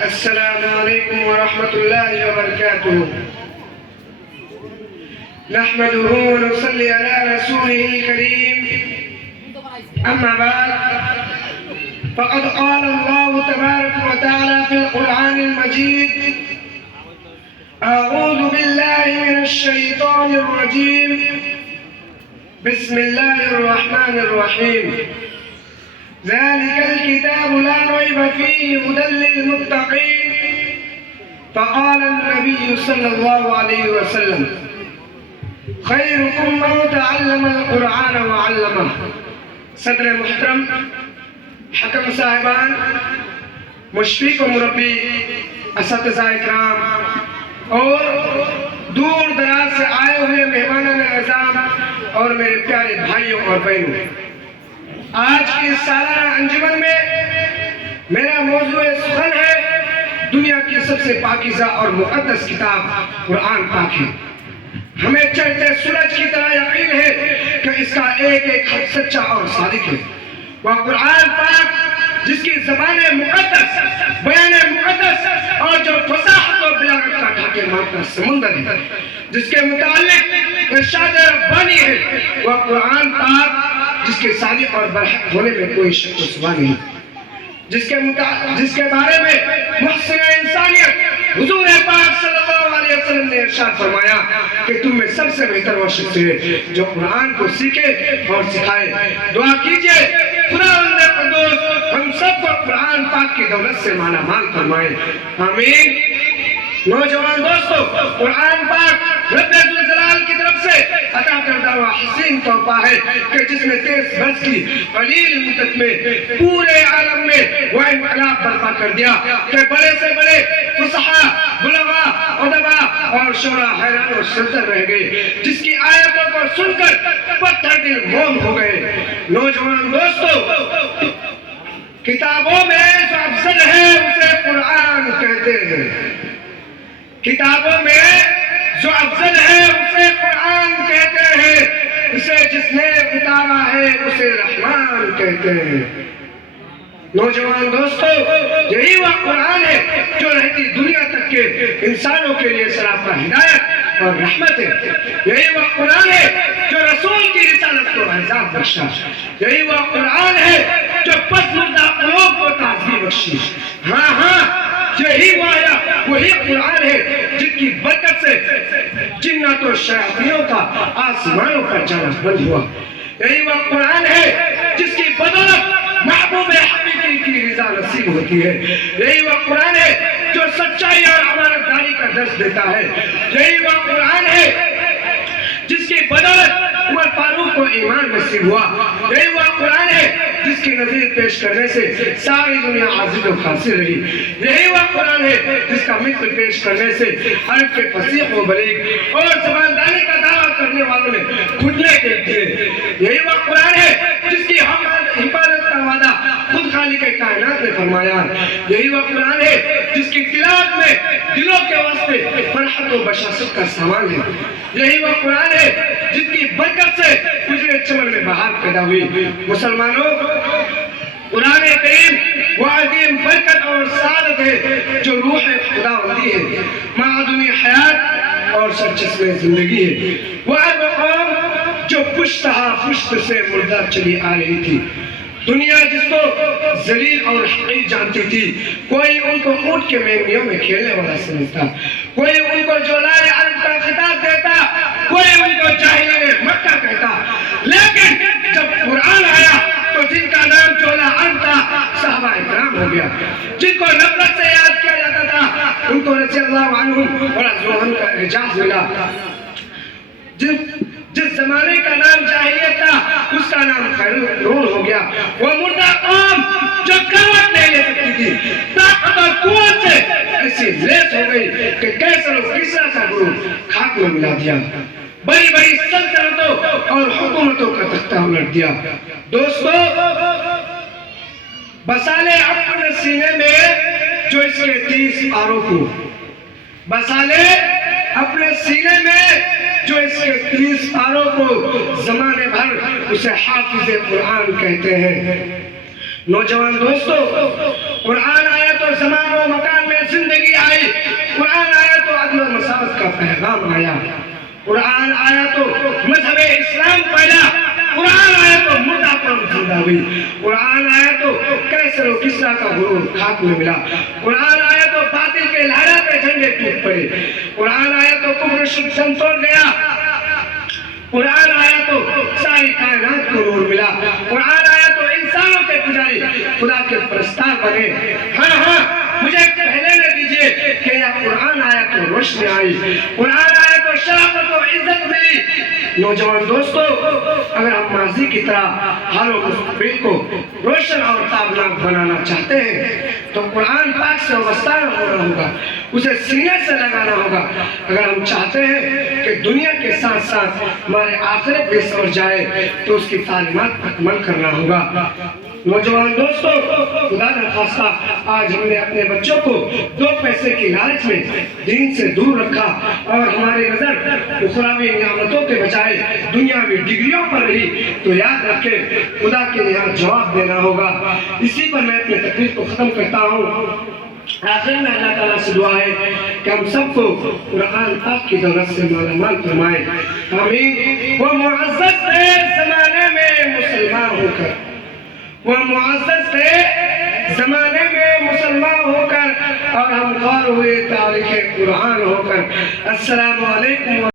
السلام عليكم ورحمة الله وبركاته. نحمده ونصلي على رسوله الكريم. أما بعد، فقد قال الله تبارك وتعالى في القرآن المجيد: أعوذ بالله من الشيطان الرجيم. بسم الله الرحمن الرحيم. ذلك الكتاب لا ريب فيه هدى للمتقين. فقال النبي صلى الله عليه وسلم: خيركم من تعلم القرآن وعلمه. صدر محترم، حکم صاحبان، مشفق و مربی، اساتذہ اکرام اور دور دراز سے آئے ہوئے مہمانان اعظام اور میرے پیارے بھائیوں اور بہنوں، آج کی سالانہ انجمن میں میرا موضوع سخن ہے: دنیا کی سب سے پاکیزہ اور مقدس کتاب قرآن پاک ہے۔ ہمیں چڑھتے سورج کی طرح یقین ہے کہ اس کا ایک ایک حرف سچا اور صادق ہے۔ وہ قرآن پاک جس کی زبان مقدس، بیان مقدس اور جو فصاحت و بلاغت کا ڈھاکے مارتا سمندر ہے، جس کے متعلق ارشاد ربانی ہے، وہ قرآن پاک جس کے صادق اور برحق ہونے میں کوئی شک و شبہ نہیں، جس کے بارے میں محسن انسانیت حضور پاک صلی اللہ علیہ وسلم نے ارشاد فرمایا کہ تم میں سب سے بہتر وہ شخص ہے جو قرآن کو سیکھے اور سکھائے۔ دعا کیجئے خداوند قدوس ہم سب کو قرآن پاک کی دولت سے مالا مال فرمائے، آمین۔ نوجوان دوستو، قرآن پاک رب ذوالجلال کی طرف سے عطا کردہ وہ حسین تحفہ ہے کہ جس نے 23 برس کی قلیل مدت میں پورے عالم میں وہ انقلاب برپا کر دیا کہ بڑے سے بڑے فصحاء، بلغاء، ادباء اور شعراء حیران و سرزر رہ گئے، جس کی آیتوں کو سن کر پتھر دل موم ہو گئے۔ نوجوان دوستو، کتابوں میں جو افضل ہے اسے قرآن کہتے ہیں، کتابوں میں جو افضل ہے اسے قرآن کہتے ہیں، اسے جس نے اتارا ہے اسے رحمان کہتے ہیں۔ نوجوان دوستو، یہی وہ قرآن ہے جو رہتی دنیا تک کے انسانوں کے لیے سراپا ہدایت اور رحمت ہے۔ یہی وہ قرآن ہے جو رسول کی رسالت کو اعزاز بخشا۔ یہی وہ قرآن ہے جو پس مردہ قلوب کو تازگی بخشی۔ ہاں، یہی وہی قرآن ہے جن کی برکت سے جنات و شیاطینوں کا آسمانوں پر جانا بند ہوا۔ یہی وہ قرآن ہے جس کی بدولت محبوب حقیقی کی رضا نصیب ہوتی ہے۔ یہی وہ قرآن ہے جو سچائی اور امانت داری کا درس دیتا ہے۔ یہی وہ قرآن ہے جس کی بدولت عمر فاروق کو ایمان نصیب ہوا۔ یہی وہ قرآن ہے جس کی نظیر پیش کرنے سے ساری دنیا عاجز و خاسر رہی۔ یہی وہ قرآن ہے جس کا مثل پیش کرنے سے عرب کے فصیح و بلیغ اور زبانداری کا دعویٰ کرنے والوں نے گھٹنے ٹیک دیے۔ یہی وہ قرآن ہے جس کی حفاظت کا وعدہ خود خالق کائنات نے فرمایا۔ یہی وہ قرآن ہے جس کی تلاوت میں دلوں کے واسطے فرحت و بشاشت کا سامان ہے۔ یہی وہ قرآن ہے جس کی برکت سے گزرے چمن میں بہار پیدا ہوئی۔ مسلمانوں، قرآن کریم وہ عظیم برکت اور سعادت ہے جو روح خدا ہوتی ہے، معدنی حیات اور سرچشمے زندگی ہے۔ وہ عرب قوم جو پشتہا پشت سے مردہ چلی آ رہی تھی، دنیا جس کو ذلیل اور حقیر جانتی تھی، کوئی ان کو اونٹ کے مینگنیوں میں کھیلنے والا سمجھتا، کوئی ان کو جولائے عرب کا خطاب دیتا، کوئی ان کو جاہلین مکہ کہتا۔ لیکن جب قرآن آیا تو جن کا نام جولا عرب تھا صحابہ اکرام ہو گیا، جن کو نفرت سے یاد کیا جاتا تھا ان کو رضی اللہ عنہم اور عنہم کا اعجاز ملا۔ جس زمانے کا نام جاہلیت تھا اس کا نام خیر القرون ہو گیا۔ وہ مردہ قوم جو کروٹ نہیں لے سکتی تھی، طاقت اور قوت سے ایسی لیس ہو گئی کہ کیسر و کسرا کا گروہ خاک میں ملا دیا، بڑی بڑی سلطنتوں اور حکومتوں کا تختہ الٹ دیا۔ دوستو، بسالے اپنے سینے میں جو اس کے 30 پاروں کو، بسالے اپنے سینے میں جو اس کے 30 پاروں کو زمانے بھر اسے حافظ قرآن کہتے ہیں۔ نوجوان دوستو، قرآن آیا تو زمان و مکان میں زندگی آئی، قرآن آیا تو عدل و مساوات کا پیغام آیا، قرآن آیا تو مذہب اسلام پھیلا، قرآن آیا تو مردہ قوم زندہ ہوئی، قرآن آیا تو کیسر و کسریٰ کا غرور خاک میں ملا، قرآن آیا تو باطل کے لہراتے جھنڈے ٹوٹ پڑے، قرآن آیا تو کفر شرک توڑ گیا، قرآن آیا تو ساری کائنات کو نور ملا، قرآن آیا تو انسانوں کے پجاری خدا کے پرستار بنے۔ ہاں مجھے پہلے نہ دیجئے کہ یہ قرآن آیا تو روشنی آئی، قرآن آیا تو شرافت و عزت ملی۔ نوجوان دوستو، اگر ہم ماضی کی طرح حال و مستقبل کو روشن اور تابناک بنانا چاہتے ہیں تو قرآن پاک سے وابستہ ہونا ہوگا، اسے سینے سے لگانا ہوگا۔ اگر ہم چاہتے ہیں کہ دنیا کے ساتھ ساتھ ہمارے آخرت بھی سمر جائے تو اس کی تعلیمات پر عمل کرنا ہوگا۔ نوجوان دوستو، خدا نہ خواستہ آج ہم نے اپنے بچوں کو 2 پیسے کی لالچ میں دین سے دور رکھا اور ہماری نظر اخروی نعمتوں کے بجائے دنیاوی ڈگریوں پر رہی، تو یاد رکھیں خدا کے یہاں جواب دینا ہوگا۔ اسی پر میں اپنی تقریر کو ختم کرتا ہوں۔ آخر میں اللہ تعالیٰ سے دعا ہے کہ ہم سب کو قرآن پاک کی دولت سے مالا مال فرمائے، آمین۔ وہ معزز ہے زمانے میں مسلمان ہو کر، وہ معزز ہے زمانے میں مسلمان ہو کر، اور ہم غور ہوئے تاریخ قرآن ہو کر۔ السلام علیکم۔